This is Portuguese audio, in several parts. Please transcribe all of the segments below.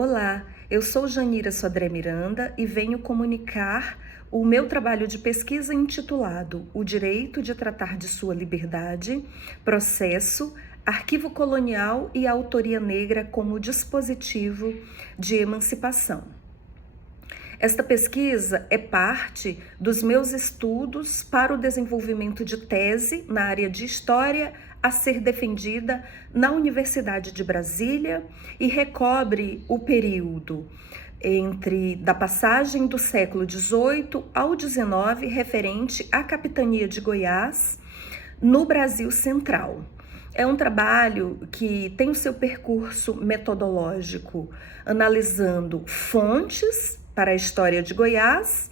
Olá, eu sou Janira Sodré Miranda e venho comunicar o meu trabalho de pesquisa intitulado O Direito de Tratar de Sua Liberdade, Processo, Arquivo Colonial e Autoria Negra como Dispositivo de Emancipação. Esta pesquisa é parte dos meus estudos para o desenvolvimento de tese na área de História a ser defendida na Universidade de Brasília e recobre o período da passagem do século XVIII ao XIX referente à capitania de Goiás no Brasil Central. É um trabalho que tem o seu percurso metodológico analisando fontes para a história de Goiás,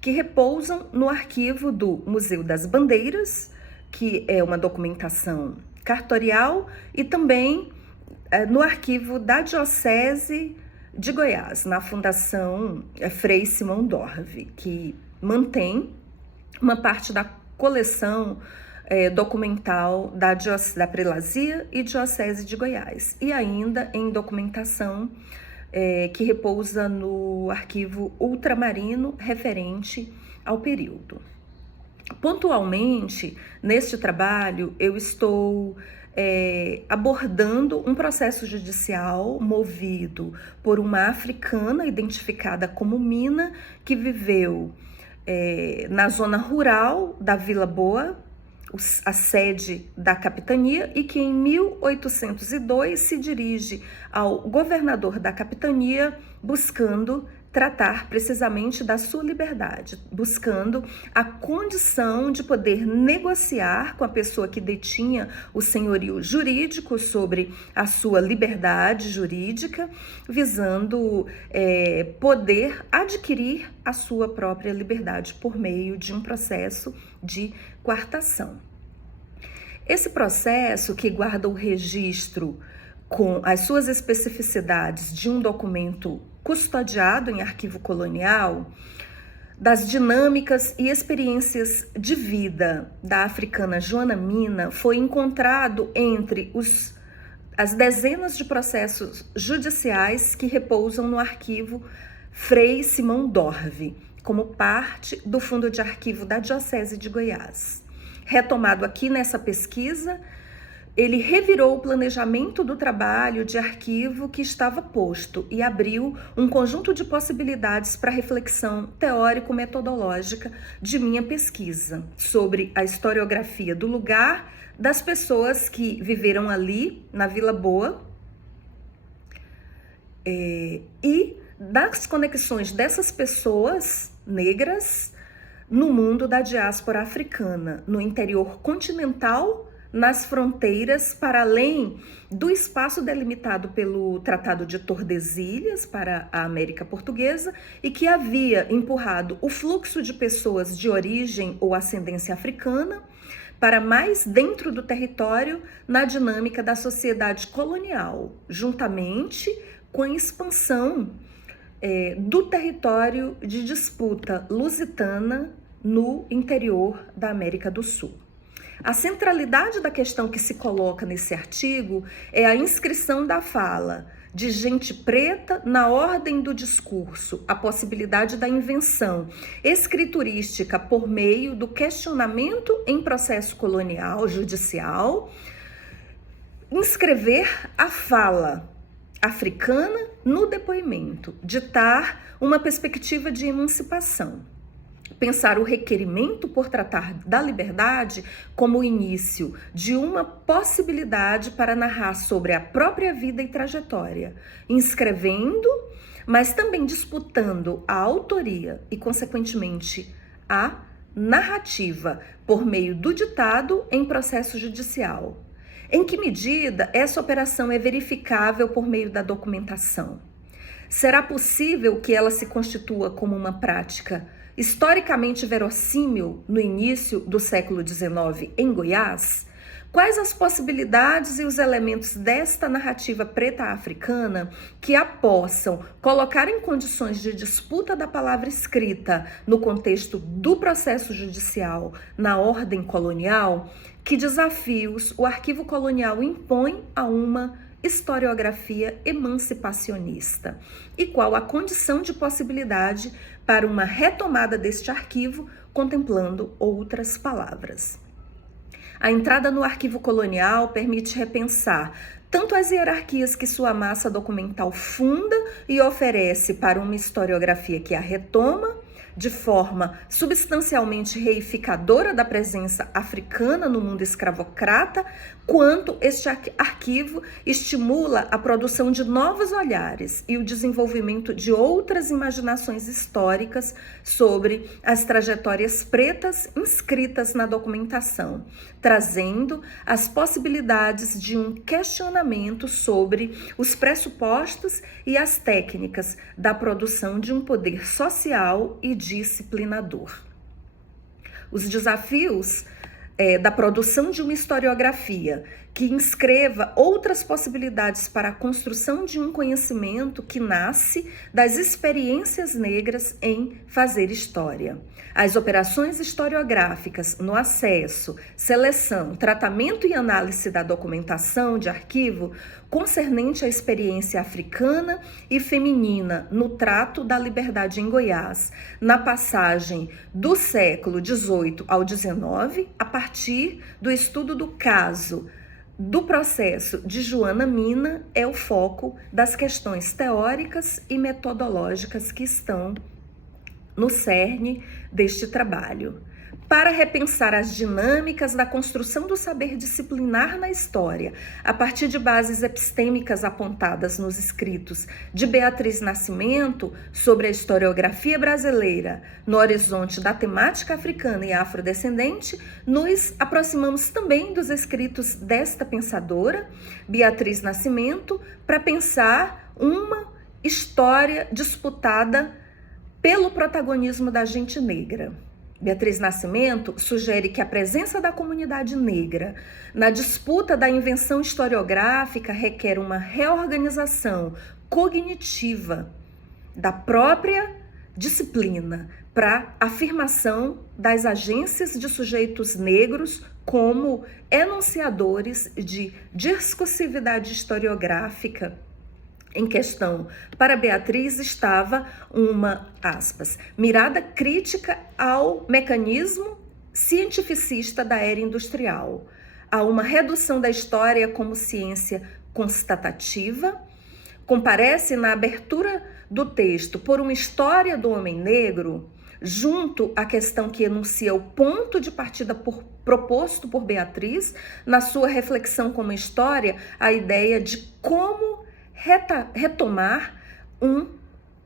que repousam no arquivo do Museu das Bandeiras, que é uma documentação cartorial, e também no arquivo da Diocese de Goiás, na Fundação Frei Simão Dorve, que mantém uma parte da coleção documental da Prelazia e Diocese de Goiás, e ainda em documentação que repousa no arquivo ultramarino referente ao período. Pontualmente, neste trabalho, eu estou abordando um processo judicial movido por uma africana identificada como Mina, que viveu na zona rural da Vila Boa, a sede da capitania, e que em 1802 se dirige ao governador da capitania buscando tratar precisamente da sua liberdade, buscando a condição de poder negociar com a pessoa que detinha o senhorio jurídico sobre a sua liberdade jurídica, visando poder adquirir a sua própria liberdade por meio de um processo de coartação. Esse processo, que guarda o registro com as suas especificidades de um documento custodiado em arquivo colonial, das dinâmicas e experiências de vida da africana Joana Mina, foi encontrado entre as dezenas de processos judiciais que repousam no arquivo Frei Simão Dorve, como parte do Fundo de Arquivo da Diocese de Goiás. Retomado aqui nessa pesquisa, ele revirou o planejamento do trabalho de arquivo que estava posto e abriu um conjunto de possibilidades para reflexão teórico-metodológica de minha pesquisa sobre a historiografia do lugar, das pessoas que viveram ali, na Vila Boa, e das conexões dessas pessoas negras no mundo da diáspora africana, no interior continental, nas fronteiras, para além do espaço delimitado pelo Tratado de Tordesilhas para a América Portuguesa, e que havia empurrado o fluxo de pessoas de origem ou ascendência africana para mais dentro do território, na dinâmica da sociedade colonial, juntamente com a expansão do território de disputa lusitana no interior da América do Sul. A centralidade da questão que se coloca nesse artigo é a inscrição da fala de gente preta na ordem do discurso, a possibilidade da invenção escriturística por meio do questionamento em processo colonial, judicial, inscrever a fala africana no depoimento, ditar uma perspectiva de emancipação. Pensar o requerimento por tratar da liberdade como o início de uma possibilidade para narrar sobre a própria vida e trajetória, inscrevendo, mas também disputando a autoria e, consequentemente, a narrativa por meio do ditado em processo judicial. Em que medida essa operação é verificável por meio da documentação? Será possível que ela se constitua como uma prática historicamente verossímil no início do século XIX em Goiás? Quais as possibilidades e os elementos desta narrativa preta africana que a possam colocar em condições de disputa da palavra escrita no contexto do processo judicial na ordem colonial? Que desafios o arquivo colonial impõe a uma historiografia emancipacionista e qual a condição de possibilidade para uma retomada deste arquivo, contemplando outras palavras. A entrada no arquivo colonial permite repensar tanto as hierarquias que sua massa documental funda e oferece para uma historiografia que a retoma, de forma substancialmente reificadora da presença africana no mundo escravocrata, quanto este arquivo estimula a produção de novos olhares e o desenvolvimento de outras imaginações históricas sobre as trajetórias pretas inscritas na documentação, trazendo as possibilidades de um questionamento sobre os pressupostos e as técnicas da produção de um poder social e disciplinador. Os desafios da produção de uma historiografia que inscreva outras possibilidades para a construção de um conhecimento que nasce das experiências negras em fazer história. As operações historiográficas no acesso, seleção, tratamento e análise da documentação de arquivo concernente à experiência africana e feminina no trato da liberdade em Goiás, na passagem do século XVIII ao XIX, a partir do estudo do caso do processo de Joana Mina, é o foco das questões teóricas e metodológicas que estão no cerne deste trabalho. Para repensar as dinâmicas da construção do saber disciplinar na história, a partir de bases epistêmicas apontadas nos escritos de Beatriz Nascimento sobre a historiografia brasileira no horizonte da temática africana e afrodescendente, nos aproximamos também dos escritos desta pensadora, Beatriz Nascimento, para pensar uma história disputada pelo protagonismo da gente negra. Beatriz Nascimento sugere que a presença da comunidade negra na disputa da invenção historiográfica requer uma reorganização cognitiva da própria disciplina para afirmação das agências de sujeitos negros como enunciadores de discursividade historiográfica. Em questão, para Beatriz, estava uma, aspas, mirada crítica ao mecanismo cientificista da era industrial, a uma redução da história como ciência constatativa. Comparece na abertura do texto por uma história do homem negro, junto à questão que enuncia o ponto de partida proposto por Beatriz, na sua reflexão como história, a ideia de como retomar um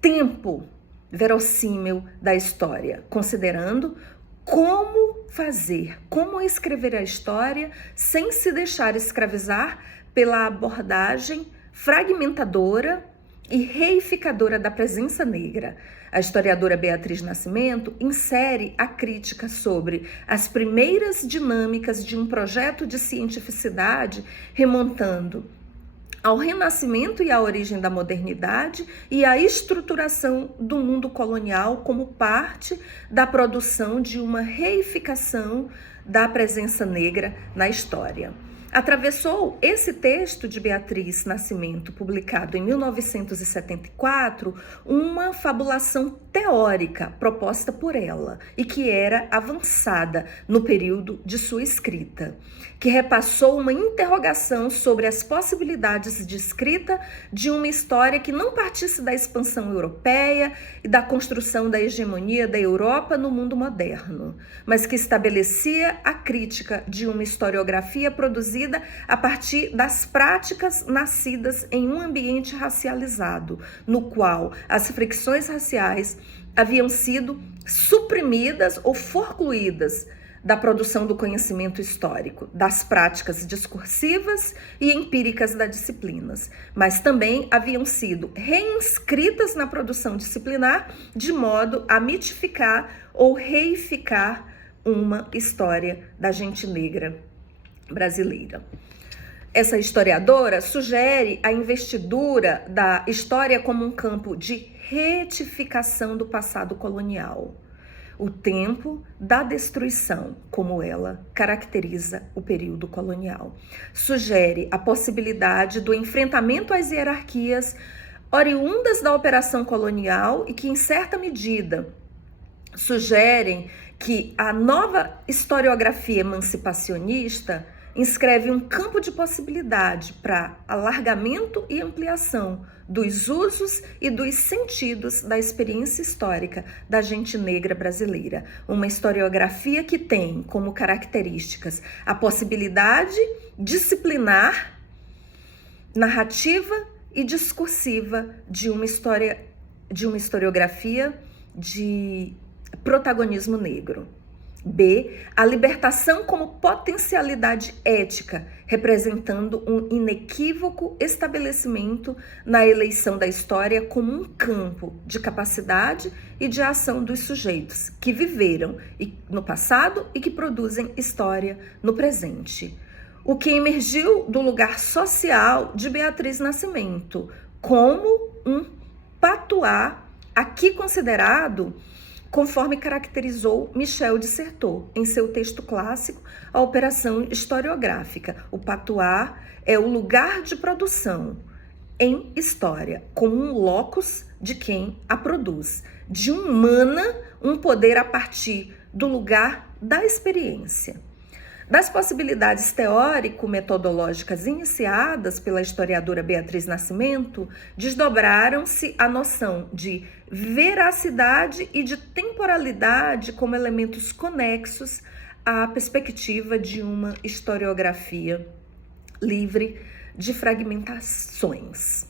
tempo verossímil da história, considerando como fazer, como escrever a história sem se deixar escravizar pela abordagem fragmentadora e reificadora da presença negra. A historiadora Beatriz Nascimento insere a crítica sobre as primeiras dinâmicas de um projeto de cientificidade, remontando ao renascimento e à origem da modernidade e à estruturação do mundo colonial como parte da produção de uma reificação da presença negra na história. Atravessou esse texto de Beatriz Nascimento, publicado em 1974, uma fabulação teórica proposta por ela e que era avançada no período de sua escrita, que repassou uma interrogação sobre as possibilidades de escrita de uma história que não partisse da expansão europeia e da construção da hegemonia da Europa no mundo moderno, mas que estabelecia a crítica de uma historiografia produzida a partir das práticas nascidas em um ambiente racializado, no qual as fricções raciais haviam sido suprimidas ou forcluídas da produção do conhecimento histórico, das práticas discursivas e empíricas das disciplinas, mas também haviam sido reinscritas na produção disciplinar de modo a mitificar ou reificar uma história da gente negra brasileira. Essa historiadora sugere a investidura da história como um campo de retificação do passado colonial. o tempo da destruição, como ela caracteriza o período colonial. Sugere a possibilidade do enfrentamento às hierarquias oriundas da operação colonial e que, em certa medida, sugerem que a nova historiografia emancipacionista inscreve um campo de possibilidade para alargamento e ampliação dos usos e dos sentidos da experiência histórica da gente negra brasileira. Uma historiografia que tem como características a possibilidade disciplinar, narrativa e discursiva de uma historiografia de protagonismo negro. B, a libertação como potencialidade ética, representando um inequívoco estabelecimento na eleição da história como um campo de capacidade e de ação dos sujeitos que viveram no passado e que produzem história no presente. O que emergiu do lugar social de Beatriz Nascimento como um patuá aqui considerado conforme caracterizou Michel de Certeau em seu texto clássico, A Operação Historiográfica. O patuá é o lugar de produção em história, como um locus de quem a produz, de um mana, um poder a partir do lugar da experiência. Das possibilidades teórico-metodológicas iniciadas pela historiadora Beatriz Nascimento, desdobraram-se a noção de veracidade e de temporalidade como elementos conexos à perspectiva de uma historiografia livre de fragmentações.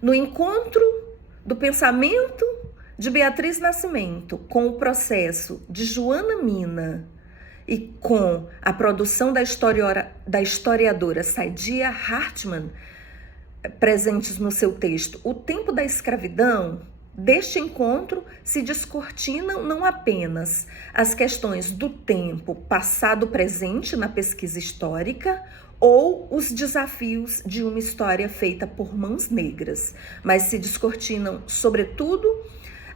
No encontro do pensamento de Beatriz Nascimento com o processo de Joana Mina e com a produção da historiadora Saidiya Hartman, presentes no seu texto O Tempo da Escravidão, deste encontro se descortinam não apenas as questões do tempo passado-presente na pesquisa histórica ou os desafios de uma história feita por mãos negras, mas se descortinam, sobretudo,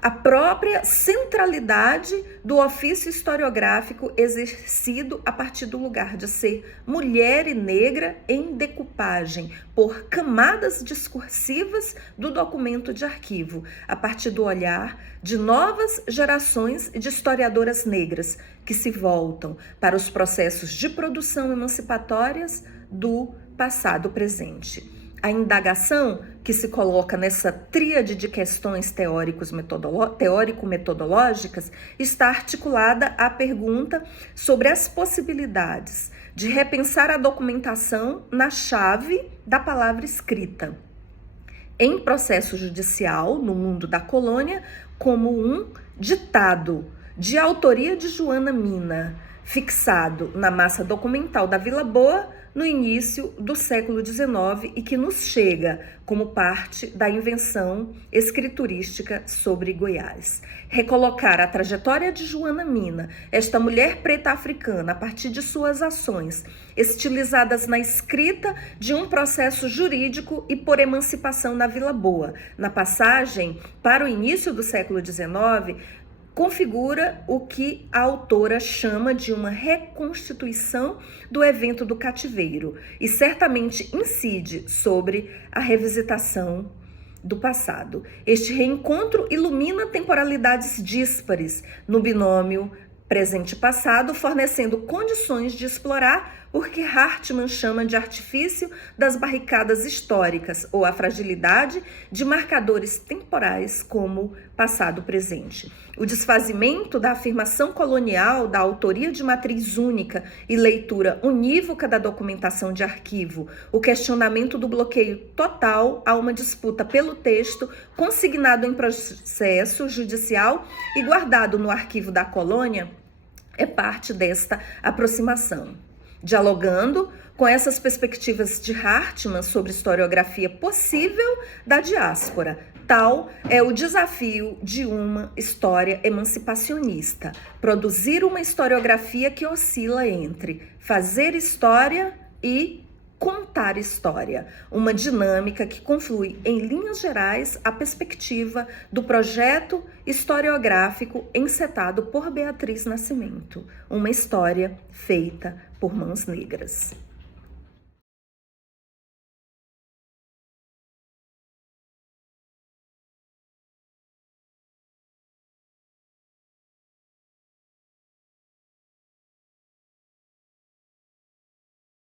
a própria centralidade do ofício historiográfico exercido a partir do lugar de ser mulher e negra em decupagem por camadas discursivas do documento de arquivo, a partir do olhar de novas gerações de historiadoras negras que se voltam para os processos de produção emancipatórias do passado presente. A indagação que se coloca nessa tríade de questões teórico-metodológicas está articulada à pergunta sobre as possibilidades de repensar a documentação na chave da palavra escrita, em processo judicial, no mundo da colônia, como um ditado de autoria de Joana Mina, fixado na massa documental da Vila Boa, no início do século XIX e que nos chega como parte da invenção escriturística sobre Goiás. Recolocar a trajetória de Joana Mina, esta mulher preta africana, a partir de suas ações, estilizadas na escrita de um processo jurídico e por emancipação na Vila Boa, na passagem para o início do século XIX, configura o que a autora chama de uma reconstituição do evento do cativeiro e certamente incide sobre a revisitação do passado. Este reencontro ilumina temporalidades díspares no binômio presente-passado, fornecendo condições de explorar o que Hartman chama de artifício das barricadas históricas ou a fragilidade de marcadores temporais como passado-presente. O desfazimento da afirmação colonial da autoria de matriz única e leitura unívoca da documentação de arquivo, o questionamento do bloqueio total a uma disputa pelo texto consignado em processo judicial e guardado no arquivo da colônia é parte desta aproximação. Dialogando com essas perspectivas de Hartman sobre historiografia possível da diáspora, tal é o desafio de uma história emancipacionista, produzir uma historiografia que oscila entre fazer história e contar história, uma dinâmica que conflui em linhas gerais a perspectiva do projeto historiográfico encetado por Beatriz Nascimento, uma história feita por mãos negras.